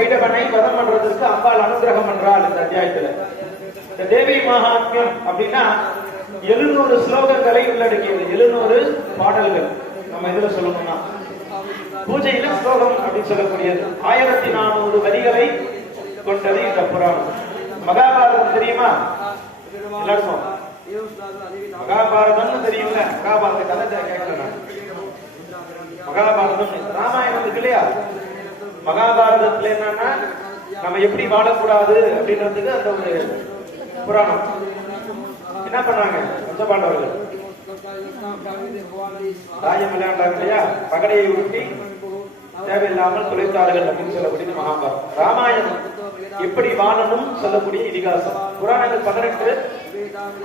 கைடவனை வதம் பண்றதுக்கு அம்பாள் அனுகிரகம் பண்றாள் இந்த அத்தியாயத்துல. இந்த தேவி மகாத்மியம் அப்படின்னா 700 ஸ்லோகங்களை உள்ளடக்கியது, 700 பாடல்கள். நம்ம இதுல சொல்லணும்னா பூஜையில ஸ்லோகம் அப்படின்னு சொல்லக்கூடியது 1400 வரிகளை கொண்டது இந்த புராணம். மகாபாரதம் தெரியுமா எல்லாருக்கும்? மகாபாரதம்னு தெரியும்ல, மகாபாரத கதை கேட்கலாம். மகாபாரதம் ராமாயணம் இருக்கு இல்லையா? மகாபாரதத்துல என்னன்னா நம்ம எப்படி வாழக்கூடாது அப்படின்றதுக்கு அந்த ஒரு புராணம். என்ன பண்ணாங்க பஞ்சபாண்டவர்கள்? ராஜ்யம் விளையாண்டாங்க இல்லையா? பகடையை உருட்டி தேவையில்லாமல் தொலைத்தார்கள் அப்படின்னு சொல்லக்கூடிய மகாபாரதம். ராமாயணம் எப்படி வாழணும் சொல்லக்கூடிய இதிகாசம். புராணங்கள் 18,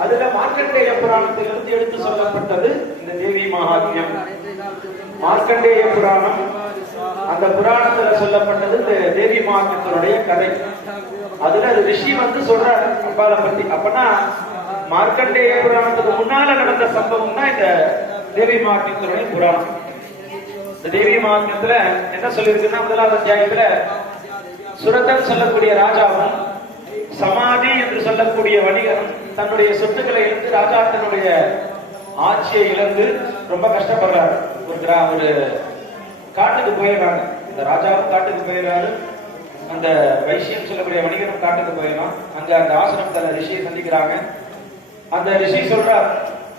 அதுல மார்க்கண்டேய புராணத்திலிருந்து எடுத்து சொல்லப்பட்டது இந்த தேவி மகாத்மியம். மார்க்கண்டேய புராணம், அந்த புராணத்துல சொல்லப்பட்டது இந்த தேவி மகாத்மியத்தினுடைய கதை. அதுல ரிஷி சொல்ற அம்பாளை பத்தி. அப்பனா மார்க்கண்டேய புராணத்துக்கு முன்னால நடந்த சம்பவம் தான் இந்த தேவி மகாத்மியத்தினுடைய புராணம். இந்த தேவி மகாத்மியத்துல என்ன சொல்லியிருக்குன்னா, முதலாவது அத்தியாயத்துல சுரதன் சொல்லக்கூடிய ராஜாவும் சமாதி என்று சொல்லக்கூடிய வணிகரும் தன்னுடைய சொத்துக்களை இழந்து ராஜா தன்னுடைய ஆட்சியை இழந்து ரொம்ப கஷ்டப்படுறாரு. ஒரு காட்டுக்கு போயிடுறாங்க. இந்த ராஜாவும் காட்டுக்கு போயிடுறாரு, அந்த வைசியம் சொல்லக்கூடிய வணிகரும் காட்டுக்கு போயிடலாம். அங்க அந்த ஆசிரமத்துல ரிஷியை சந்திக்கிறாங்க. அந்த ரிஷி சொல்றார்,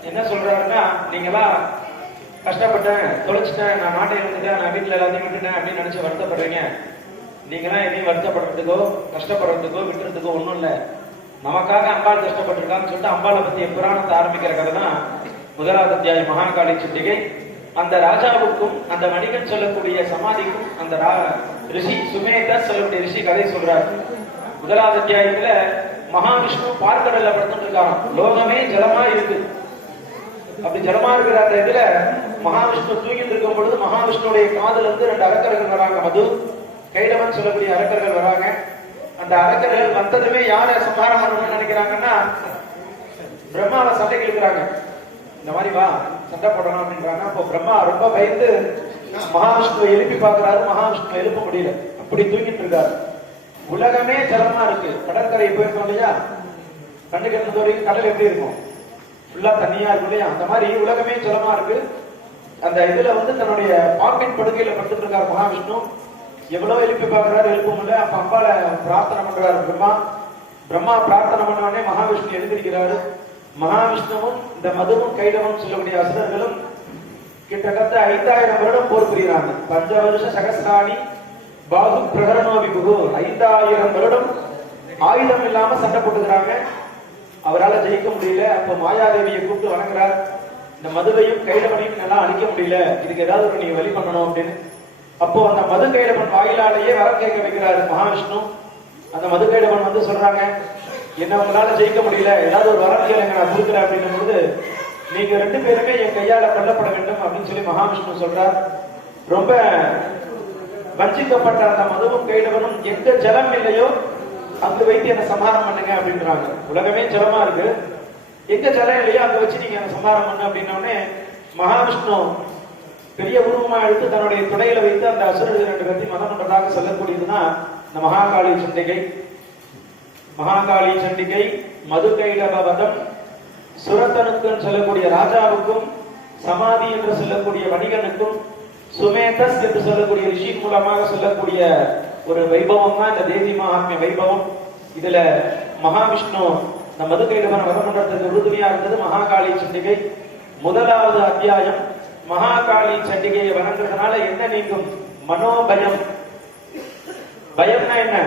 என்ன சொல்றாருன்னா, நீங்களாம் கஷ்டப்பட்டேன், தொலைச்சிட்டேன், நான் நாட்டை இருந்துட்டேன், நான் வீட்டுல எல்லாத்தையும் விட்டுட்டேன் அப்படின்னு நினைச்சு வருத்தப்படுறீங்க. நீங்களாம் எதையும் வருத்தப்படுறதுக்கோ கஷ்டப்படுறதுக்கோ விட்டுறதுக்கோ ஒண்ணும் இல்லை. நமக்காக அம்பாள் கஷ்டப்பட்டிருக்கான்னு சொல்லிட்டு அம்பாளை பத்திய புராணத்தை ஆரம்பிக்கிற கதை தான் முதலாவது அத்தியாயம் மகாகாளி சிட்டிகை. அந்த ராஜாவுக்கும் அந்த வணிகன் சொல்லக்கூடிய சமாதிக்கும் அந்த ரிஷி சுமேதா சொல்லக்கூடிய ரிஷி கதை சொல்றாரு. முதலாவது அத்தியாயத்துல மகாவிஷ்ணு பார்க்கடல்ல படுத்துட்டு இருக்காங்க. லோகமே ஜலமா இருக்கு. அப்படி ஜலமா இருக்கிற அந்த இதுல மகாவிஷ்ணு தூங்கிட்டு இருக்கும் பொழுது மகாவிஷ்ணுடைய காதுல இருந்து 2 அரக்கர்கள் வராங்க. மது கைடவன் சொல்லக்கூடிய அரக்கர்கள் வராங்க. அந்த அரக்கர்கள் வந்ததுமே யாரை சம்ஹாரம் பண்ணணும்னு நினைக்கிறாங்கன்னா, பிரம்மாவை சண்டைக்கு இழுக்கிறாங்க. இந்த மாதிரி வா சண்டை போடணும் அப்படின்றாங்க. அப்போ பிரம்மா ரொம்ப பயந்து மகாவிஷ்ணுவை எழுப்பி பார்க்கிறாரு. மகாவிஷ்ணுவை எழுப்ப முடியல, அப்படி தூங்கிட்டு இருக்காரு. உலகமே ஜலமா இருக்கு. கடற்கரை போயிருக்கோம் இல்லையா? கண்ணு கண்ணு வரைக்கும் கடல் எப்படி இருக்கும்? ஃபுல்லா தண்ணியா இருக்கும் இல்லையா? அந்த மாதிரி உலகமே ஜலமா இருக்கு. அந்த இதுல தன்னுடைய பாக்கெட் படுக்கையில படுத்துட்டு இருக்காரு மகாவிஷ்ணு. எவ்வளவு எழுப்பி பார்க்கிறாரு, எழுப்ப முடியல. அப்ப அம்பால பிரார்த்தனை பண்றாரு பிரம்மா. பிரம்மா பிரார்த்தனை பண்ணவனே மகாவிஷ்ணு எழுந்திருக்கிறாரு. மகாவிஷ்ணுவும் இந்த மதுவும் கைடவும் சொல்லக்கூடிய அசுரர்களும் கிட்டத்தட்ட 5000 வருடம் போர் புரிகிறாங்க. 5 வருஷ சகஸ்ராணி பாகு பிரகரணோவி குரு. 5000 வருடம் ஆயுதம் இல்லாம சண்டை போட்டுக்கிறாங்க. அவரால் ஜெயிக்க முடியல. அப்போ மாயாதேவியை கூப்பிட்டு வணங்குறார். இந்த மதுவையும் கைடவனையும் நல்லா அழிக்க முடியல, இதுக்கு ஏதாவது ஒரு நீங்க வழி பண்ணணும் அப்படின்னு. அப்போ அந்த மது கைடவன் வாயிலாலேயே வரம் கேட்க வைக்கிறாரு மகாவிஷ்ணு. அந்த மது கைடவன் சொல்றாங்க, என்ன உங்களால ஜெயிக்க முடியல, ஏதாவது ஒரு வரம் கேளுங்க, நான் கொடுக்குறேன் அப்படின்னும் பொழுது, நீங்க 2 பேருமே என் கையால கொல்லப்பட வேண்டும் அப்படின்னு சொல்லி மகாவிஷ்ணு சொல்றார். ரொம்ப வஞ்சிக்கப்பட்ட அந்த மதுவும் கைடவனும் எந்த ஜலம் இல்லையோ அங்கு வைத்து என்ன சம்ஹாரம் பண்ணுங்க அப்படின்றாங்க. உலகமே ஜலமா இருக்கு, எங்க ஜலம் இல்லையோ அங்க வச்சு நீங்க என்ன சம்ஹாரம் பண்ணு அப்படின்னோடனே மகாவிஷ்ணு பெரிய உருவமா எடுத்து தன்னுடைய துணையில வைத்து அந்த அசுரர்கள் 2 பேர்த்தையும் மதம் பண்றதாக சொல்லக்கூடியதுதான் இந்த மகாகாளி சண்டிகை. மகாகாளி சண்டிகை மது கைடவ வதம், சுரத்தனுக்கு சொல்லக்கூடிய ராஜாவுக்கும், சமாதி என்று சொல்லக்கூடிய வணிகனுக்கும், சுமேதஸ் என்று சொல்லக்கூடிய ரிஷி மூலமாக சொல்லக்கூடிய ஒரு வைபவம் தான் இந்த தேவி மகாத்மிய வைபவம். இதுல மகாவிஷ்ணு இந்த மது கைடவனை வதம் பண்றதுக்கு உறுதுணையா இருந்தது மகாகாளி சண்டிகை. முதலாவது அத்தியாயம் மகாகாளி சண்டிகையை வணங்குறதுனால என்ன நீங்கும்? மனோபயம். பயம்னா என்ன?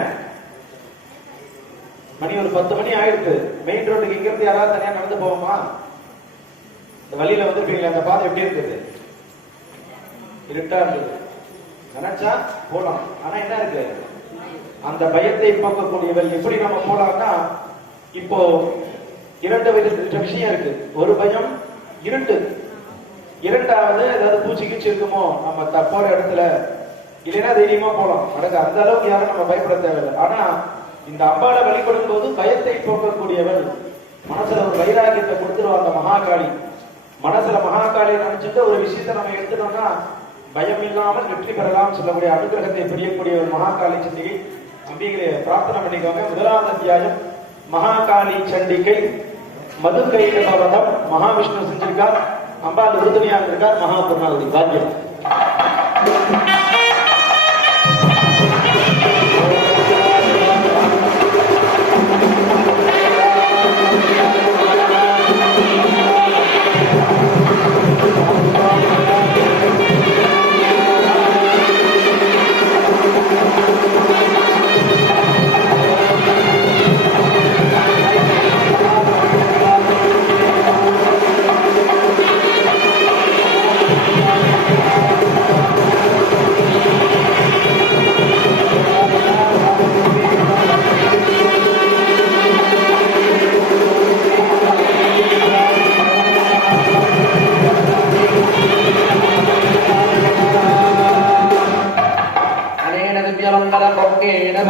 மணி ஒரு 10 மணி ஆயிடுச்சு, மெயின் ரோட்டுக்கு இங்க இருந்து யாராவது தனியா நடந்து போவோமா? இந்த வழியில வந்துருப்பீங்களா? அந்த பாதை எப்படி இருக்குது? இருட்டா இருக்குது. நினைச்சா போலாம், ஆனா என்ன இருக்கு? அந்த பயத்தை போக்கக்கூடியவள். எப்படி நம்ம போலாம்னா, இப்போ 2 விஷயம் இருக்கு. ஒரு பயம் இருட்டு, 2வது ஏதாவது பூச்சி கீச்சு இருக்குமோ நம்ம போற இடத்துல, இல்லைன்னா தைரியமா போலாம். அடங்க அந்த அளவுக்கு யாரும் நம்ம பயப்பட தேவையில்லை. ஆனா இந்த அம்பாளை வழிபடும் போது பயத்தை போக்கக்கூடியவள். மனசுல ஒரு வைராகியத்தை கொடுத்துருவாங்க மகாகாளி. மனசுல மகாகாளியை நினைச்சுட்டு ஒரு விஷயத்தை நம்ம எடுத்துட்டோம்னா பயம் இல்லாமல் வெற்றி பெறலாம் சொல்லக்கூடிய அனுகிரகத்தை புரியக்கூடிய ஒரு மகாகாளி சண்டிகை. அம்பிகளை பிரார்த்தனை பண்ணிக்கோங்க. முதலாவது அத்தியாயம் மகாகாளி சண்டிகை மது கைலவதம் மகாவிஷ்ணு செஞ்சிருக்கார், அம்பாள் உறுதுணையாக இருக்கார். மகாபூர்ணாவதி பாக்கியம்.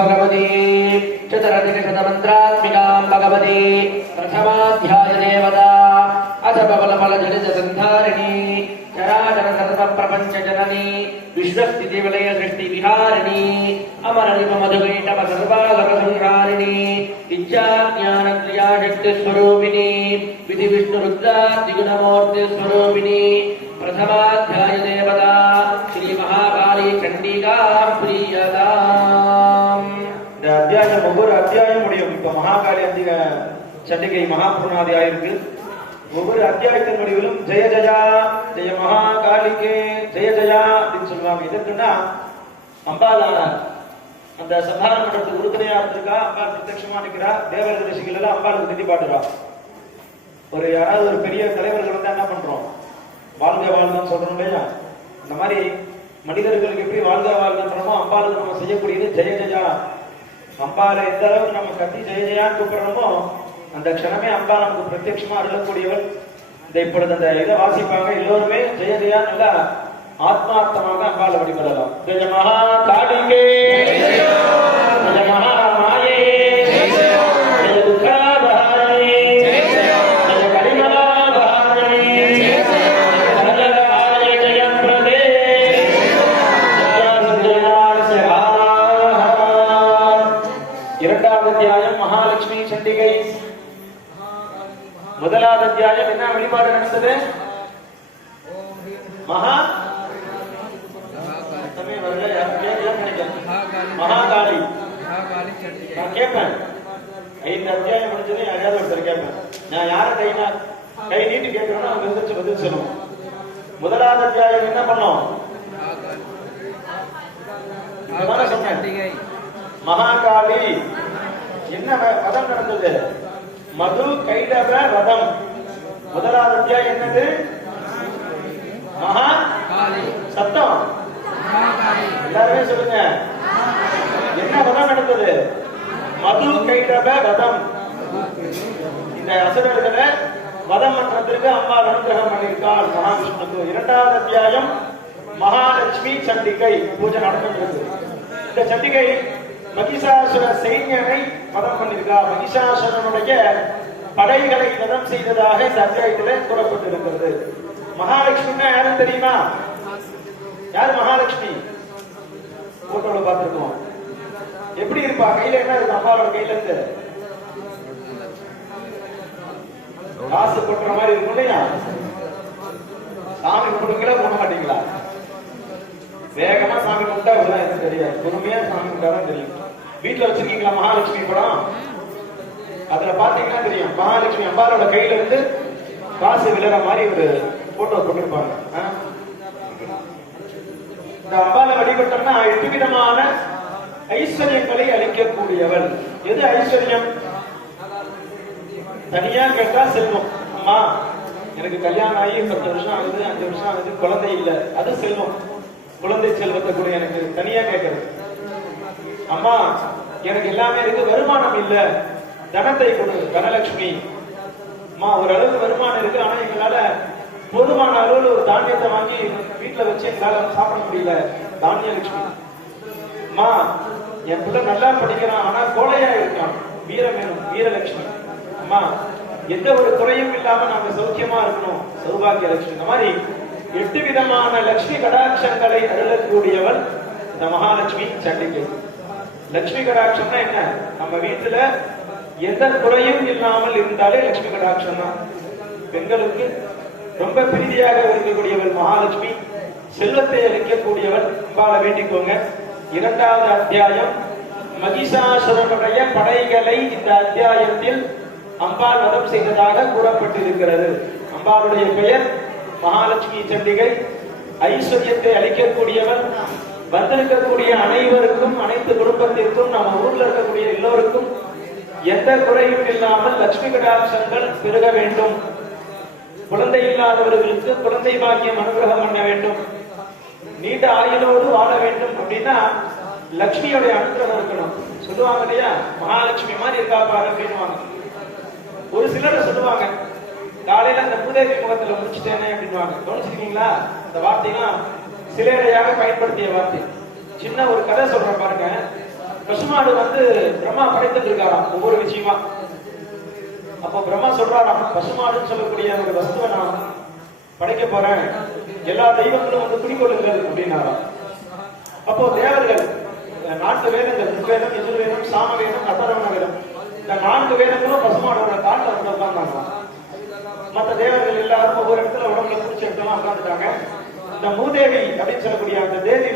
भगवती चतुरधिकशतमन्त्रात्मिकां भगवती प्रथमाध्याय देवता अथ बलफलजनितसन्धारिणी चराचर सर्वप्रपञ्च जननी विश्वस्थितिविलय सृष्टिविहारिणी अमरनिपमधुकैटभ सर्वालोकसंहारिणी इच्छाज्ञानक्रियाशक्तिस्वरूपिणी विधिविष्णुरुद्रादिगुणमूर्तिस्वरूपिणी प्रथमाध्याय देवता श्री महाकाली चंडिका प्रियताम्. இந்த அத்தியாயம் ஒவ்வொரு அத்தியாயம் முடியும். இப்ப மகாகாளி அந்திக சண்டிகை மகாபூர்ணாதி ஆயிருக்கு. ஒவ்வொரு அத்தியாயத்தின் முடிவிலும் ஜெய ஜயா ஜெய மகாகாளிக்கே ஜெய ஜயா அப்படின்னு சொல்லுவாங்க. இதற்குன்னா அம்பாலான அந்த சந்தான மண்டலத்துக்கு உறுதுணையா இருந்திருக்கா, அம்பாள் பிரத்யட்சமா நிற்கிறா. தேவரத ரிஷிகள் எல்லாம் அம்பாளுக்கு திட்டி பாடுறா. ஒரு யாராவது ஒரு பெரிய தலைவர்கள் வந்து என்ன பண்றோம், வாழ்க வாழ்ந்தான்னு சொல்றோம் இல்லையா? இந்த மாதிரி மனிதர்களுக்கு எப்படி வாழ்க வாழ்ந்தோமோ அம்பாளுக்கு நம்ம செய்யக்கூடியது ஜெய ஜெயா. அம்பாலை எந்த அளவுக்கு நம்ம கத்தி ஜெய ஜெயான்னு கூப்பிடுறோமோ அந்த க்ஷணமே அம்பா நமக்கு பிரத்யட்சமா அருளக்கூடியவள். இந்த இப்பொழுது அந்த இதை வாசிப்பாங்க எல்லோருமே ஜெய ஜெயா நல்லா ஆத்மார்த்தமாக அம்பாளை வழிபடலாம். ஜெய மகா காளிகே ஜெய மகா மாயே ஜெய துக்காபாரணி ஜெய கரிமலாபாரணி ஜெய ஜெயப்பிரதே இரண்டாவது அத்தியாயம் மகாலட்சுமி சண்டிகை. முதலாவது அத்தியாயம் என்ன வழிபாடு நடந்தது? மகாகாளி. நான் கேட்பேன், 5 அத்தியாயம் முடிஞ்சது யாரையாவது ஒருத்தர் கேட்பேன். நான் யார கை நீட்டு கேட்கிறோம் அவங்க எந்திரிச்சு பதில் சொல்லுவோம். முதலாவது அத்தியாயம் என்ன பண்ணோம்? மகாகாளி என்ன வதம் நடந்தது? மது கைடவ வதம். முதலாவது அத்தியாயம் என்னது? மகா சத்தம் எல்லாருமே சொல்லுங்க. என்ன வதம் நடந்தது? மது கைடவ வதம். இந்த அசுரர்களை வதம் பண்றதுக்கு அம்மா அனுகிரகம் பண்ணியிருக்காள் மகாவிஷ்ணுக்கு. இரண்டாவது அத்தியாயம் மகாலட்சுமி சண்டிகை பூஜை நடந்துருக்கு. இந்த சண்டிகை மகிஷாசுர சைன்யனை வதம் பண்ணிருக்கா. மகிஷாசுரனுடைய படைகளை வதம் செய்ததாக இந்த அத்தியாயத்தில் கூறப்பட்டிருக்கிறது. மகாலட்சுமின்னா யாரும் தெரியுமா? யார் மகாலட்சுமி? போட்டோல பார்த்திருக்கோம். எப்படி இருப்பா? கையில என்ன இருக்கு? அம்மாவோட கையில இருந்து காசு கொட்டுற மாதிரி இருக்கும் இல்லையா? சாமி கும்பிடுங்களா போட மாட்டீங்களா? வேகமா சாமி கும்பிட்டா இவ்வளவு தெரியாது, பொறுமையா சாமி கும்பிட்டாதான் தெரியும். வீட்டுல வச்சிருக்கீங்களா மகாலட்சுமி படம்? அதுல பாத்தீங்கன்னா தெரியும். மகாலட்சுமி அம்பாலோட கையில இருந்து காசு விழுற மாதிரி ஒரு போட்டோ போட்டிருப்பாங்க. இந்த அம்பாலை வழிபட்டோம்னா 8 விதமான ஐஸ்வர்யங்களை அளிக்கக்கூடியவள். எது ஐஸ்வர்யம்? தனியா கேட்டா செல்வம். அம்மா எனக்கு கல்யாணம் ஆகி 10 வருஷம் ஆகுது, 5 வருஷம் ஆகுது, குழந்தை இல்லை, அது செல்வம். குழந்தை செல்வத்தை கூட எனக்கு தனியா கேட்கறது. அம்மா எனக்கு எல்லாமே இருக்கு, வருமானம் இல்ல, தனத்தை கொடு, தனலட்சுமி. அம்மா ஒரு அளவுக்கு வருமானம் இருக்கு, ஆனா எங்களால போதுமான அளவுல ஒரு தானியத்தை வாங்கி வீட்டுல வச்சு எங்களால சாப்பிட முடியல, தானியலட்சுமி. அம்மா என் பிள்ளை நல்லா படிக்கிறான், ஆனா கோழையா இருக்கான், வீரமேனும், வீரலட்சுமி. அம்மா எந்த ஒரு குறையும் இல்லாம நாங்க சௌக்கியமா இருக்கணும், சௌபாகிய லட்சுமி. இந்த மாதிரி 8 விதமான லட்சுமி கடாட்சங்களை அருளக்கூடியவள் இந்த மகாலட்சுமி சண்டிகை. லட்சுமி கடாட்சம்னா என்ன? நம்ம வீட்டுல எந்த குறையும் இல்லாமல் இருந்தாலே லட்சுமி கடாட்சம் தான். பெண்களுக்கு ரொம்ப பிரீதியாக இருக்கக்கூடியவள் மகாலட்சுமி, செல்வத்தை அளிக்கக்கூடியவள். அம்பாளை வேண்டிக்கோங்க. 2வது அத்தியாயம் மகிஷாசுரனுடைய படைகளை இந்த அத்தியாயத்தில் அம்பாள் வதம் செய்ததாக கூறப்பட்டிருக்கிறது. அம்பாளுடைய பெயர் மகாலட்சுமி சண்டிகை. ஐஸ்வர்யத்தை அளிக்கக்கூடியவர். வந்திருக்கக்கூடிய அனைவருக்கும், அனைத்து குடும்பத்திற்கும், நம்ம ஊர்ல இருக்கக்கூடிய எல்லோருக்கும் எந்த குறையும் இல்லாமல் லட்சுமி கடாட்சங்கள் பெருக வேண்டும். குழந்தை இல்லாதவர்களுக்கு குழந்தை பாக்கியம் அனுகிரகம் பண்ண வேண்டும். நீண்ட ஆயுளோடு வாழ வேண்டும் அப்படின்னா லட்சுமியோட அனுகிரகம் இருக்கணும். சொல்லுவாங்க இல்லையா, மகாலட்சுமி மாதிரி இருக்கா பாரு அப்படின்வாங்க. ஒரு சிலர் சொல்லுவாங்க, காலையில அந்த பூதேவி முகத்துல முடிச்சுட்டேனே அப்படின்வாங்க. கவனிச்சிருக்கீங்களா? இந்த வார்த்தையெல்லாம் சிலையாக பயன்படுத்திய வார்த்தை. சின்ன ஒரு கதை சொல்றேன் பாருங்க. பசுமாடு பிரம்மா படைத்துட்டு இருக்காராம் ஒவ்வொரு விஷயமா. அப்போ பிரம்மா சொல்றாராம், பசுமாடுன்னு சொல்லக்கூடிய ஒரு வஸ்துவை நான் படைக்க போறேன், எல்லா தெய்வங்களும் குடிக்கொள்ளுங்கள் அப்படின்னாராம். அப்போ தேவர்கள் 4 வேதங்கள், ருக்வேதம், யஜுர்வேதம், சாமவேதம், அதர்வண வேதம், இந்த 4 வேதங்களும் பசுமாடோட காலில் உட்கார்ந்தாங்க. மற்ற தேவர்கள் எல்லாரும் ஒவ்வொரு இடத்துல உடம்புல பிடிச்ச இடத்துல உட்காந்துட்டாங்க. இந்த மூதேவி அப்படின்னு சொல்லக்கூடிய அந்த தேவி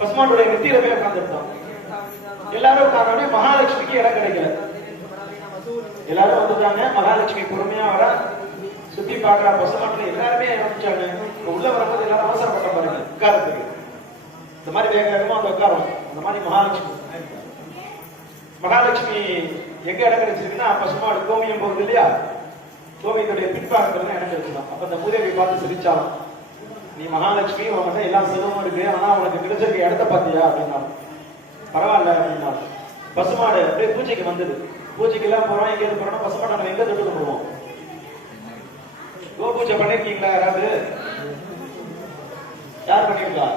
பசுமானுடைய நெத்தியில போய் உட்கார்ந்துட்டான். எல்லாரும் உட்கார்ந்தோடனே மகாலட்சுமிக்கு இடம் கிடைக்கல. எல்லாரும் வந்துட்டாங்க. மகாலட்சுமி பொறுமையா வர சுத்தி பாக்குறா. பசுமாட்டுல எல்லாருமே ஆரம்பிச்சாங்க. உள்ள வரும்போது எல்லாரும் அவசரப்பட்ட பாருங்க உட்காரத்துக்கு. இந்த மாதிரி வேக வேகமா உட்காரும். அந்த மாதிரி மகாலட்சுமி எங்க இடம் கிடைச்சிருக்குன்னா, பசுமாடு கோமியம் போகுது இல்லையா, கோமியத்துடைய பின்பாகத்துல இடம் கிடைச்சிடும். அப்ப இந்த மூதேவி பார்த்து சிரிச்சாலும், நீ மகாலட்சுமி, உங்ககிட்ட எல்லா செலவும் இருக்கு, ஆனா உனக்கு கிடைச்சிருக்க இடத்த பாத்தியா அப்படின்னா. பரவாயில்ல அப்படின்னா. பசுமாடு அப்படியே பூஜைக்கு வந்தது. பூஜைக்கு எல்லாம் போறோம், எங்க போறோம், பசுமாடு நம்ம எங்க தொட்டு போடுவோம்? கோ பூஜை பண்ணிருக்கீங்களா யாராவது? யார் பண்ணிருக்கா?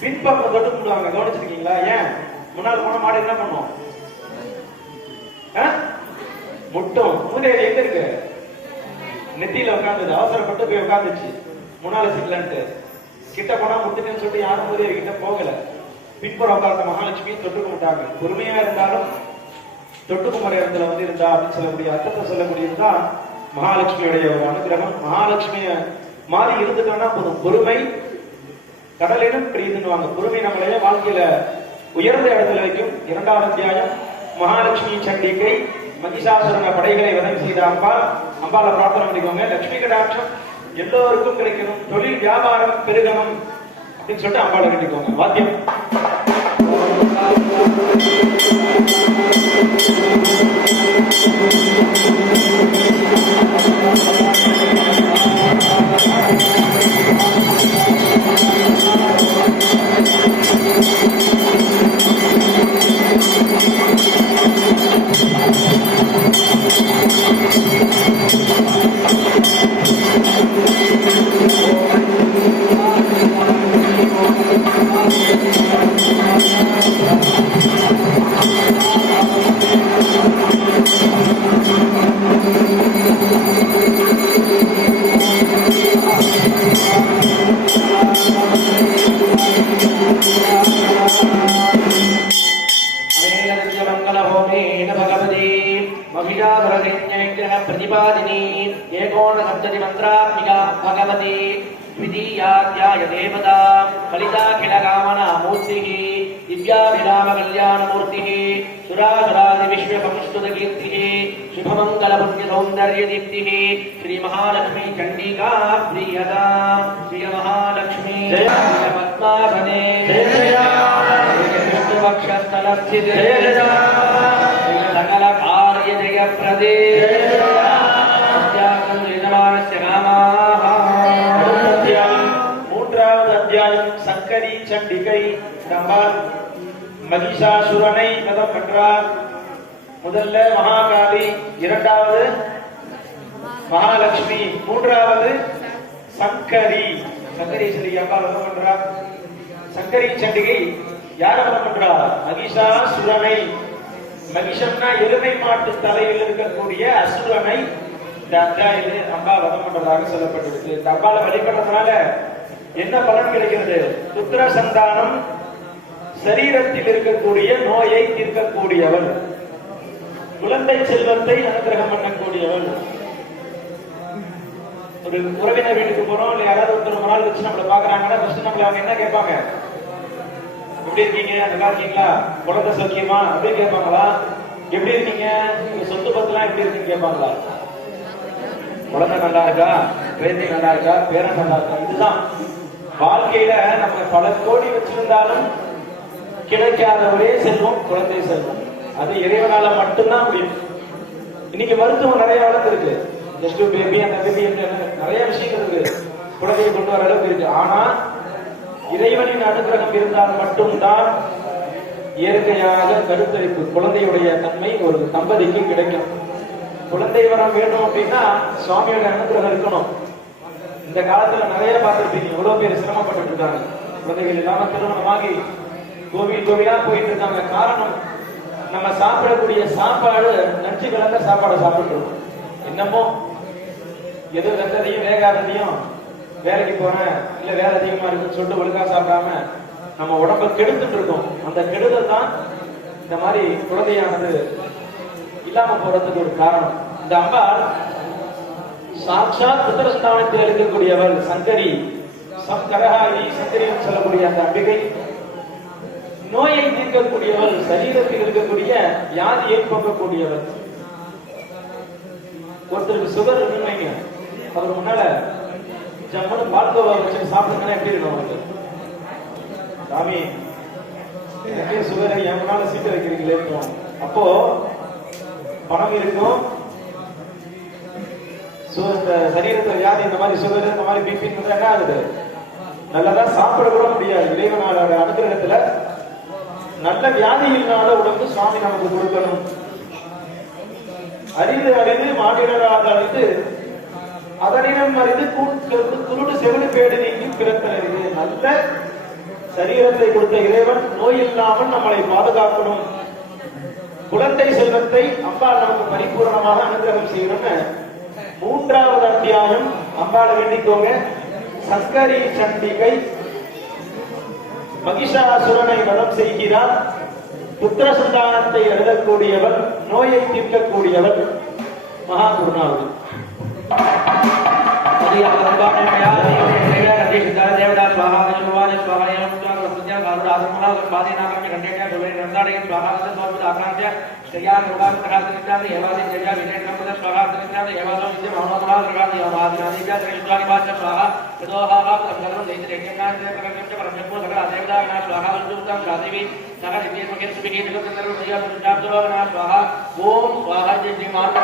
பின்பக்கம் தொட்டு போடுவாங்க. கவனிச்சிருக்கீங்களா? ஏன்? முன்னாள் போன மாடு என்ன பண்ணுவோம்? முட்டும். மூதேவி எங்க இருக்கு? நெத்தியில உட்கார்ந்தது. அவசரப்பட்டு போய் உட்கார்ந்துச்சு. முன்னால சிக்கலன்ட்டு கிட்ட போனா முட்டுக்குன்னு சொல்லிட்டு யாரும் மூதேவி கிட்ட போகல. பின்புறம் உட்கார்ந்த மகாலட்சுமி தொட்டுக்க மாட்டாங்க. பொறுமையா இருந்தாலும் தொட்டுக்குமர இடத்துல இருந்தா அப்படின்னு சொல்லக்கூடிய அர்த்தத்தை சொல்லக்கூடியதுதான் மகாலட்சுமியுடைய ஒரு அனுகிரகம். மகாலட்சுமிய மாறி இருந்துட்டோம்னா போதும். பொறுமை கடலிலும் பிரியுதுன்னுவாங்க. பொறுமை நம்மளைய வாழ்க்கையில உயர்ந்த இடத்துல வைக்கும். 2வது அத்தியாயம் மகாலட்சுமி சண்டிகை, மகிஷாசுரன படைகளை வதம் செய்த அம்பாள். அம்பாளை பிரார்த்தனை பண்ணிக்கோங்க. லட்சுமி கடாட்சம் எல்லோருக்கும் கிடைக்கணும், தொழில் வியாபாரம் பெருகணும் அப்படின்னு சொல்லிட்டு அம்பாளை கட்டிக்கோங்க. வாத்தியம். प्रतिपादिनी एकोनसप्तति मंत्रात्मिका भगवती द्वितीयाध्याय देवता कलिताखिल कामना मूर्तिः दिव्याभिराम कल्याण मूर्तिः सुरासुरादि विश्व संस्तुत कीर्तिः शुभमंगल पुण्य सौंदर्य दीप्तिः श्री महालक्ष्मी चंडिका प्रियदा श्री महालक्ष्मी जय पद्मासने विष्णुवक्षस्थलस्थिते सकल कार्य जय प्रदे மூன்றாவது அத்தியாயம் சங்கரி சண்டிகை. மகிஷாசுரனை வதம் பண்றார். முதல்ல மகாகாளி, 2வது மகாலட்சுமி, 3வது சங்கரி. சங்கரி சண்டிகை அம்மா வதம் பண்றார். சங்கரி சண்டிகை யார வதம் பண்றார்? மகிஷாசுரனை. மகிஷம்னா எருமை மாட்டு தலையில் இருக்கக்கூடிய அசுரனை இந்த அத்தியாயத்தில் அம்பா வதம் பண்றதாக சொல்லப்பட்டிருக்கு. இந்த அம்பாவை வழிபடுறதுனால என்ன பலன் கிடைக்கிறது? புத்திர சந்தானம், சரீரத்தில் இருக்கக்கூடிய நோயை தீர்க்கக்கூடியவள், குழந்தை செல்வத்தை அனுகிரகம் பண்ணக்கூடியவள். ஒரு உறவினர் வீட்டுக்கு போறோம், இல்ல யாராவது ஒருத்தர் ஒரு நாள் வச்சு நம்மள பாக்குறாங்கன்னா ஃபர்ஸ்ட் நம்மள அவங்க என்ன கேட்பாங்க? எப்படி இருக்கீங்க, நல்லா இருக்கீங்களா, குழந்தை சௌக்கியமா அப்படின்னு கேட்பாங்களா? எப்படி இருக்கீங்க, சொத்து பத்தெல்லாம் எப்படி இருக்குன்னு கேட்பாங்களா? குழந்தை நல்லா இருக்கா, பேத்தி நல்லா இருக்கா, பேரன் நல்லா இருக்கா? இதுதான் வாழ்க்கையில நம்ம பல கோடி வச்சிருந்தாலும் கிடைக்காத ஒரே செல்வம் குழந்தை செல்வம். அது இறைவனால மட்டும்தான் முடியும். இன்னைக்கு மருத்துவம் நிறைய வளர்ந்துருக்கு. ஜஸ்ட் பேபி, அந்த பேபி நிறைய விஷயங்கள் இருக்கு, குழந்தையை கொண்டு வர அளவுக்கு இருக்கு. ஆனா இறைவனின் அனுகிரகம் இருந்தால் மட்டும்தான் இயற்கையாக கருத்தரிப்பு, குழந்தையுடைய தன்மை ஒரு தம்பதிக்கு கிடைக்கும். குழந்தை வரம் வேணும் அப்படின்னா சுவாமியோட அனுகிரகம் இருக்கணும். இந்த காலத்துல நிறைய பார்த்திருப்பீங்க, எவ்வளவு பேர் சிரமப்பட்டு இருக்காங்க, குழந்தைகள் இல்லாம திருமணமாகி கோவில் கோவிலா போயிட்டு இருக்காங்க. காரணம், நம்ம சாப்பிடக்கூடிய சாப்பாடு நச்சு கலந்த சாப்பாடை சாப்பிட்டுருக்கோம். என்னமோ எது வெந்ததையும் வேகாததையும், வேலைக்கு போறேன் இல்ல வேலை அதிகமா இருக்குன்னு சொல்லிட்டு ஒழுங்கா சாப்பிடாம நம்ம உடம்ப கெடுத்துட்டு இருக்கோம். அந்த கெடுதல் தான் இந்த மாதிரி குழந்தையானது இல்லாம போறதுக்கு ஒரு காரணம். இந்த அம்பாள் சாட்சாத் புத்திரஸ்தானத்தில் இருக்கக்கூடியவள் சங்கரி, சங்கரஹாரி, சங்கரின்னு சொல்லக்கூடிய அந்த அம்பிகை நோயை தீர்க்கக்கூடியவள், சரீரத்தில் இருக்கக்கூடிய வியாதியை போக்கக்கூடியவள். ஒருத்தருக்கு சுகர் இருக்குன்னு, அவர் முன்னால ஜம்மனு பால்கோவா வச்சு சாப்பிடுங்கன்னா எப்படி இருக்கும் அவருக்கு? சாமி எனக்கே சுகரை என் முன்னால சீட்டை வைக்கிறீங்களே. அப்போ பணம் இருக்கும், சரீரத்துல வியாதி, இந்த மாதிரி சுகர், இந்த மாதிரி பிபி என்ன ஆகுது? நல்லதா சாப்பிட கூட முடியாது. இறைவனோட அனுகிரகத்துல நல்ல வியாதி இல்லாத உடம்பு சுவாமி நமக்கு கொடுக்கணும். அறிந்து அறிந்து மாநிலராக அறிந்து அதனிடம் அறிந்து குருடு செவிடு பேடு நீங்கி பிறத்தறிவு. நல்ல சரீரத்தை கொடுத்த இறைவன் நோய் இல்லாமல் நம்மளை பாதுகாக்கணும். குழந்தை செல்வத்தை அம்பாள் நமக்கு பரிபூர்ணமாக அனுகிரகம் செய்யணும்னு 3வது அத்தியாயம் அம்பாளை வேண்டிக்கோங்க. சங்கரி சண்டிகை மகிஷாசுரனை வதம் செய்கிறார். புத்திர சந்தானத்தை எழுதக்கூடியவள், நோயை தீர்க்கக்கூடியவள் மகா குருநாதர். ओम स्वाहा जय श्री माता